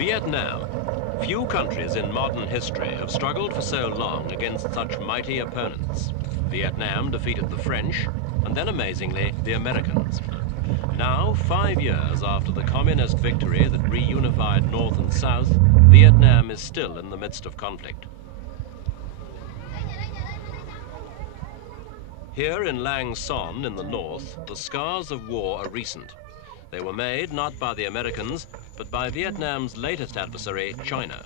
Vietnam. Few countries in modern history have struggled for so long against such mighty opponents. Vietnam defeated the French, and then amazingly, the Americans. Now, 5 years after the communist victory that reunified North and South, Vietnam is still in the midst of conflict. Here in Lang Son in the north, the scars of war are recent. They were made not by the Americans, but by Vietnam's latest adversary, China.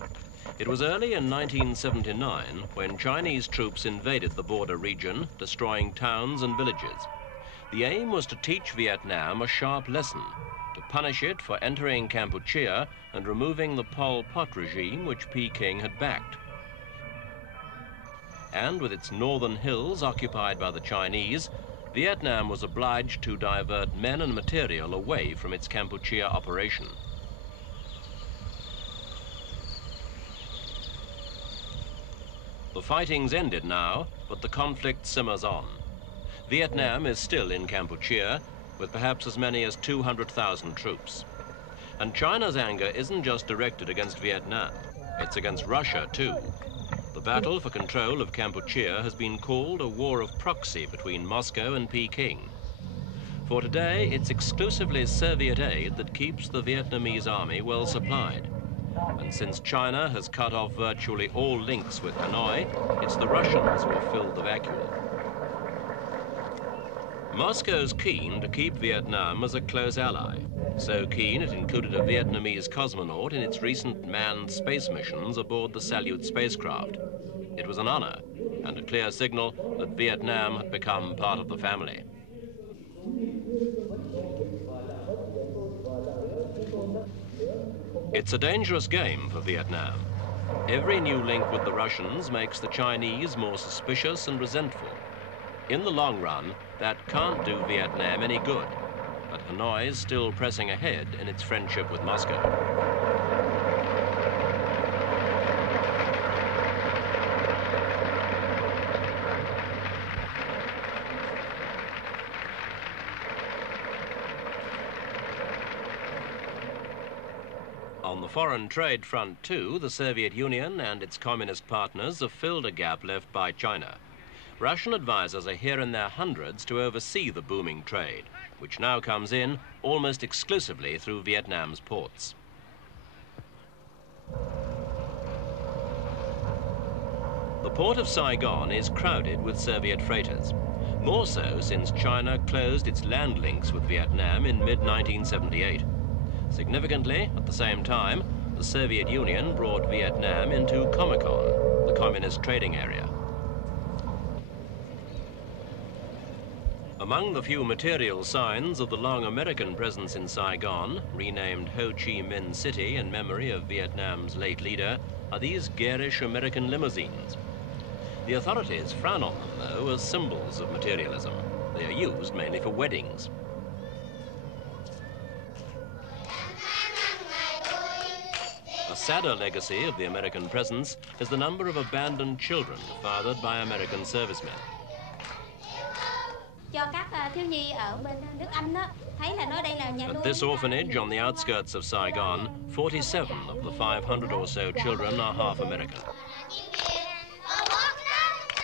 It was early in 1979 when Chinese troops invaded the border region, destroying towns and villages. The aim was to teach Vietnam a sharp lesson, to punish it for entering Kampuchea and removing the Pol Pot regime which Peking had backed. And with its northern hills occupied by the Chinese, Vietnam was obliged to divert men and material away from its Kampuchea operation. The fighting's ended now, but the conflict simmers on. Vietnam is still in Kampuchea, with perhaps as many as 200,000 troops. And China's anger isn't just directed against Vietnam, it's against Russia too. The battle for control of Kampuchea has been called a war of proxy between Moscow and Peking. For today, it's exclusively Soviet aid that keeps the Vietnamese army well supplied. And since China has cut off virtually all links with Hanoi, it's the Russians who have filled the vacuum. Moscow's keen to keep Vietnam as a close ally. So keen it included a Vietnamese cosmonaut in its recent manned space missions aboard the Salyut spacecraft. It was an honor and a clear signal that Vietnam had become part of the family. It's a dangerous game for Vietnam. Every new link with the Russians makes the Chinese more suspicious and resentful. In the long run, that can't do Vietnam any good. But Hanoi is still pressing ahead in its friendship with Moscow. On the foreign trade front too, the Soviet Union and its communist partners have filled a gap left by China. Russian advisors are here in their hundreds to oversee the booming trade, which now comes in almost exclusively through Vietnam's ports. The port of Saigon is crowded with Soviet freighters, more so since China closed its land links with Vietnam in mid-1978. Significantly, at the same time, the Soviet Union brought Vietnam into Comecon, the communist trading area. Among the few material signs of the long American presence in Saigon, renamed Ho Chi Minh City in memory of Vietnam's late leader, are these garish American limousines. The authorities frown on them, though, as symbols of materialism. They are used mainly for weddings. A sadder legacy of the American presence is the number of abandoned children fathered by American servicemen. At this orphanage on the outskirts of Saigon, 47 of the 500 or so children are half American.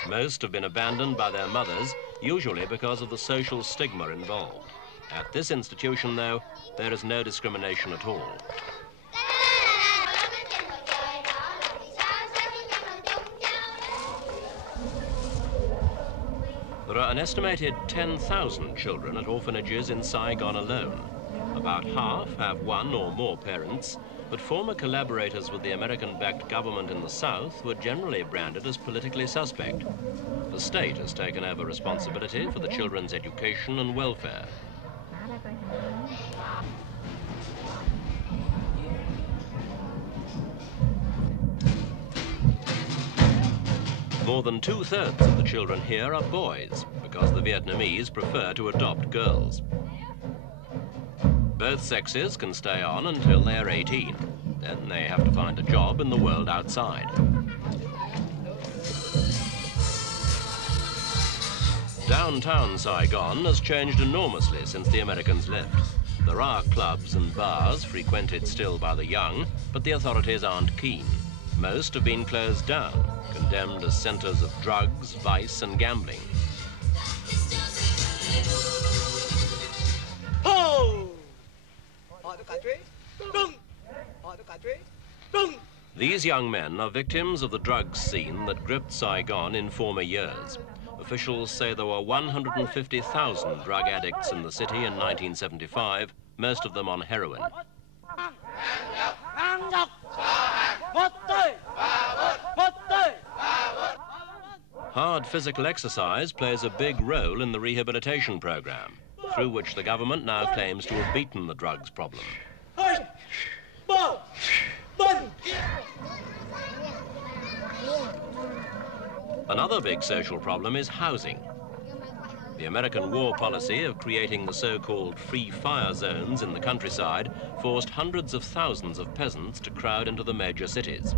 Most have been abandoned by their mothers, usually because of the social stigma involved. At this institution, though, there is no discrimination at all. There are an estimated 10,000 children at orphanages in Saigon alone. About half have one or more parents, but former collaborators with the American-backed government in the South were generally branded as politically suspect. The state has taken over responsibility for the children's education and welfare. More than 2/3 of the children here are boys, because the Vietnamese prefer to adopt girls. Both sexes can stay on until they're 18. Then they have to find a job in the world outside. Downtown Saigon has changed enormously since the Americans left. There are clubs and bars frequented still by the young, but the authorities aren't keen. Most have been closed down, condemned as centres of drugs, vice and gambling. These young men are victims of the drugs scene that gripped Saigon in former years. Officials say there were 150,000 drug addicts in the city in 1975, most of them on heroin. Hard physical exercise plays a big role in the rehabilitation program, through which the government now claims to have beaten the drugs problem. Another big social problem is housing. The American war policy of creating the so-called free fire zones in the countryside forced hundreds of thousands of peasants to crowd into the major cities.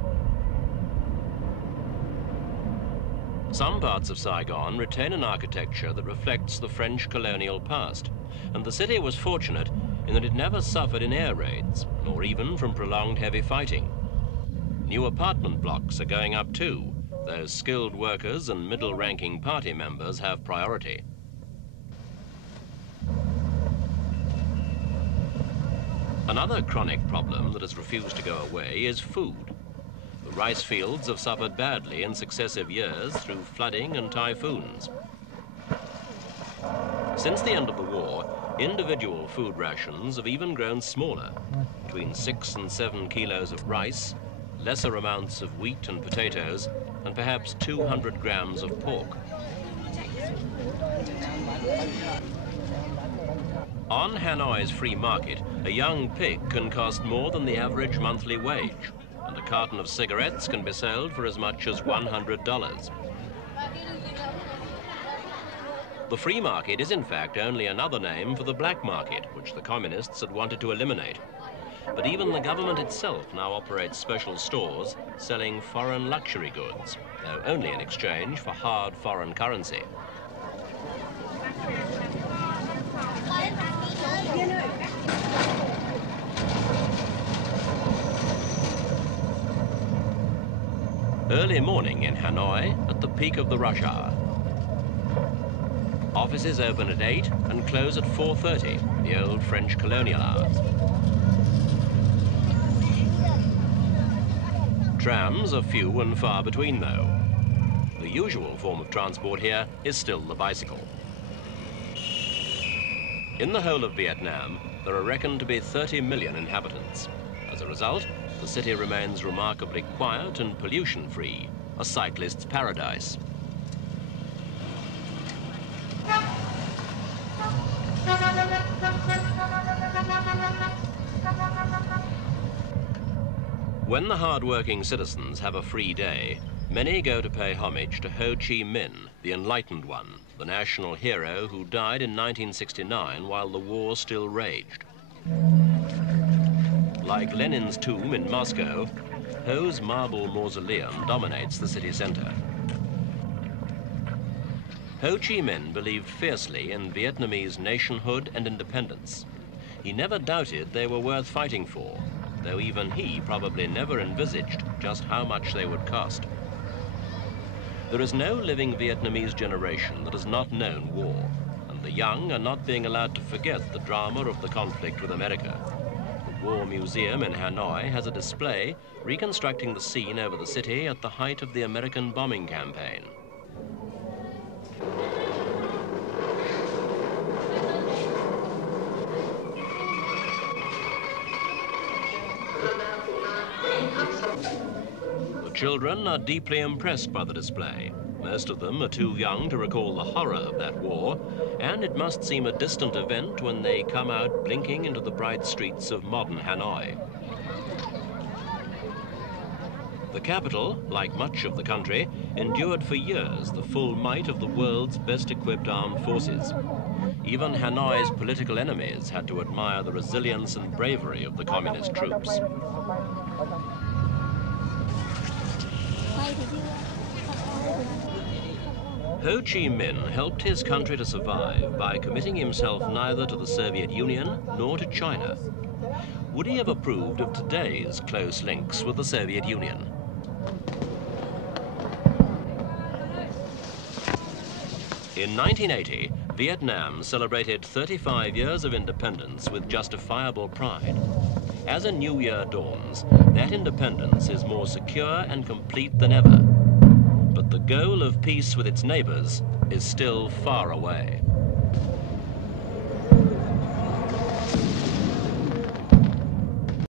Some parts of Saigon retain an architecture that reflects the French colonial past, and the city was fortunate in that it never suffered in air raids, nor even from prolonged heavy fighting. New apartment blocks are going up too. Those skilled workers and middle-ranking party members have priority. Another chronic problem that has refused to go away is food. The rice fields have suffered badly in successive years through flooding and typhoons. Since the end of the war, individual food rations have even grown smaller, between 6 and 7 kilos of rice, lesser amounts of wheat and potatoes, and perhaps 200 grams of pork. On Hanoi's free market, a young pig can cost more than the average monthly wage, and a carton of cigarettes can be sold for as much as $100. The free market is in fact only another name for the black market, which the communists had wanted to eliminate. But even the government itself now operates special stores selling foreign luxury goods, though only in exchange for hard foreign currency. Early morning in Hanoi at the peak of the rush hour. Offices open at 8 and close at 4:30, the old French colonial hours. Trams are few and far between, though. The usual form of transport here is still the bicycle. In the whole of Vietnam, there are reckoned to be 30 million inhabitants. As a result, the city remains remarkably quiet and pollution-free, a cyclist's paradise. When the hard-working citizens have a free day, many go to pay homage to Ho Chi Minh, the Enlightened One, the national hero who died in 1969 while the war still raged. Like Lenin's tomb in Moscow, Ho's marble mausoleum dominates the city center. Ho Chi Minh believed fiercely in Vietnamese nationhood and independence. He never doubted they were worth fighting for, though even he probably never envisaged just how much they would cost. There is no living Vietnamese generation that has not known war, and the young are not being allowed to forget the drama of the conflict with America. The War Museum in Hanoi has a display reconstructing the scene over the city at the height of the American bombing campaign. Children are deeply impressed by the display. Most of them are too young to recall the horror of that war, and it must seem a distant event when they come out blinking into the bright streets of modern Hanoi. The capital, like much of the country, endured for years the full might of the world's best-equipped armed forces. Even Hanoi's political enemies had to admire the resilience and bravery of the communist troops. Ho Chi Minh helped his country to survive by committing himself neither to the Soviet Union nor to China. Would he have approved of today's close links with the Soviet Union? In 1980, Vietnam celebrated 35 years of independence with justifiable pride. As a new year dawns, that independence is more secure and complete than ever. But the goal of peace with its neighbors is still far away.